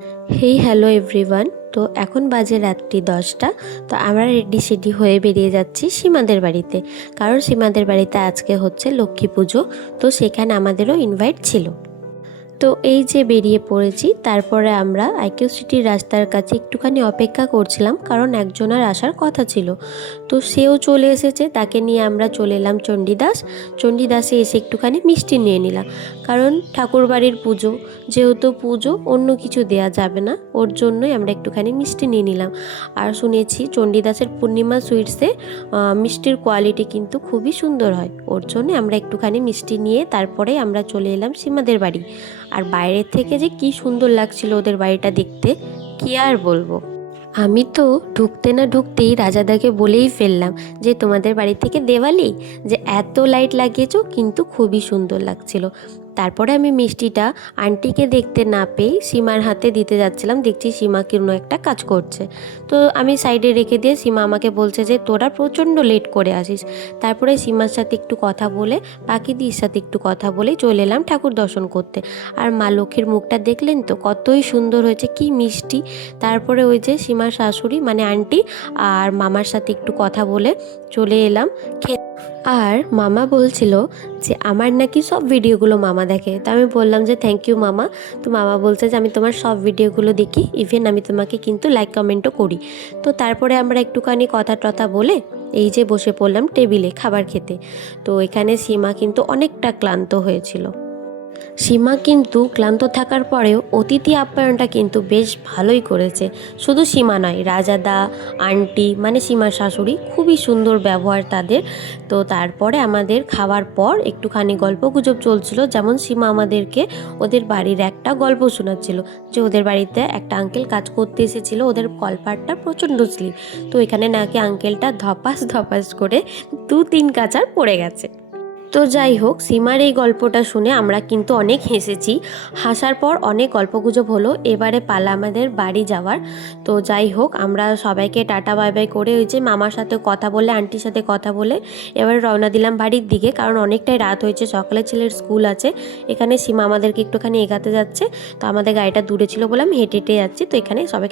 Hey hello everyone. তো এখন বাজে রাত্রি 10টা। তো আমরা রেডি সেডি হয়ে বেরিয়ে যাচ্ছি সীমাদের বাড়িতে, কারণ সীমাদের বাড়িতে আজকে হচ্ছে লক্ষ্মী পুজো। তো সেখানে আমাদেরও ইনভাইট ছিল। তো এই যে বেরিয়ে পড়েছি, তারপরে আমরা আইকিউ সিটির রাস্তার কাছে একটুখানি অপেক্ষা করছিলাম, কারণ একজনের আসার কথা ছিল। তো সেও চলে এসেছে, তাকে নিয়ে আমরা চলে এলাম চণ্ডীদাস। চণ্ডীদাসে এসে একটুখানি মিষ্টি নিয়ে নিলাম, কারণ ঠাকুরবাড়ির পুজো, যেহেতু পুজো অন্য কিছু দেয়া যাবে না, ওর জন্যই আমরা একটুখানি মিষ্টি নিয়ে নিলাম। আর শুনেছি চণ্ডীদাসের পূর্ণিমা সুইটসে মিষ্টির কোয়ালিটি কিন্তু খুবই সুন্দর হয়, ওর জন্য আমরা একটুখানি মিষ্টি নিয়ে তারপরে আমরা চলে এলাম সীমাদের বাড়ি। আর বাইরের থেকে যে কি সুন্দর লাগছিল ওদের বাড়িটা দেখতে, কি আর বলবো। আমি তো ঢুকতে না ঢুকতেই রাজাদাকে বলেই ফেললাম যে তোমাদের বাড়ি থেকে দেওয়ালি, যে এত লাইট লাগিয়েছো, কিন্তু খুবই সুন্দর লাগছিল। তারপরে আমি মিষ্টিটা আন্টিকে দেখতে না পেয়ে সীমার হাতে দিতে যাচ্ছিলাম, দেখছি সীমা কোনো একটা কাজ করছে। তো আমি সাইডে রেখে দিয়ে সীমা আমাকে বলছে যে তোরা প্রচণ্ড লেট করে আসিস। তারপরে সীমার সাথে একটু কথা বলে, পাখিদির সাথে একটু কথা বলে চলে এলাম ঠাকুর দর্শন করতে। আর মা লক্ষ্মীর মুখটা দেখলেন তো, কতই সুন্দর হয়েছে, কি মিষ্টি। তারপরে ওই যে সীমার শাশুড়ি মানে আন্টি আর মামার সাথে একটু কথা বলে চলে এলাম খেতে। আর মামা বলছিল যে আমার নাকি সব ভিডিওগুলো মামা দেখে। তো আমি বললাম যে থ্যাংক ইউ মামা। তো মামা বলছে যে আমি তোমার সব ভিডিওগুলো দেখি, ইভেন আমি তোমাকে কিন্তু লাইক কমেন্টও করি। তো তারপরে আমরা একটুখানি কথা টথা বলে এই যে বসে পড়লাম টেবিলে খাবার খেতে। তো এখানে সীমা কিন্তু অনেকটা ক্লান্ত হয়েছিল। সীমা কিন্তু ক্লান্ত থাকার পরেও অতিথি আপ্যায়নটা কিন্তু বেশ ভালোই করেছে। শুধু সীমা নয়, রাজাদা, আন্টি মানে সীমার শাশুড়ি, খুবই সুন্দর ব্যবহার তাদের। তো তারপরে আমাদের খাওয়ার পর একটুখানি গল্পগুজব চলছিল, যেমন সীমা আমাদেরকে ওদের বাড়ির একটা গল্প শোনাচ্ছিল, যে ওদের বাড়িতে একটা আঙ্কেল কাজ করতে এসেছিলো, ওদের কলপাটটা প্রচণ্ড স্লিপ। তো এখানে নাকি আঙ্কেলটা ধপাস ধপাস করে 2-3 কাচার পড়ে গেছে। তো যাই হোক, সীমার এই গল্পটা শুনে আমরা কিন্তু অনেক হেসেছি। হাসার পর অনেক গল্পগুজব হলো, এবারে পালা আমাদের বাড়ি যাওয়ার। তো যাই হোক, আমরা সবাইকে টাটা বাই বাই করে ওই যে মামার সাথে কথা বলে, আন্টির সাথে কথা বলে এবার রওনা দিলাম বাড়ির দিকে, কারণ অনেকটাই রাত হয়েছে, সকালে ছেলের স্কুল আছে। এখানে সীমা আমাদেরকে একটুখানি এগাতে যাচ্ছে। তো আমাদের গাড়িটা দূরে ছিল বলে আমি হেঁটে হেঁটে যাচ্ছি। তো এখানে সবাই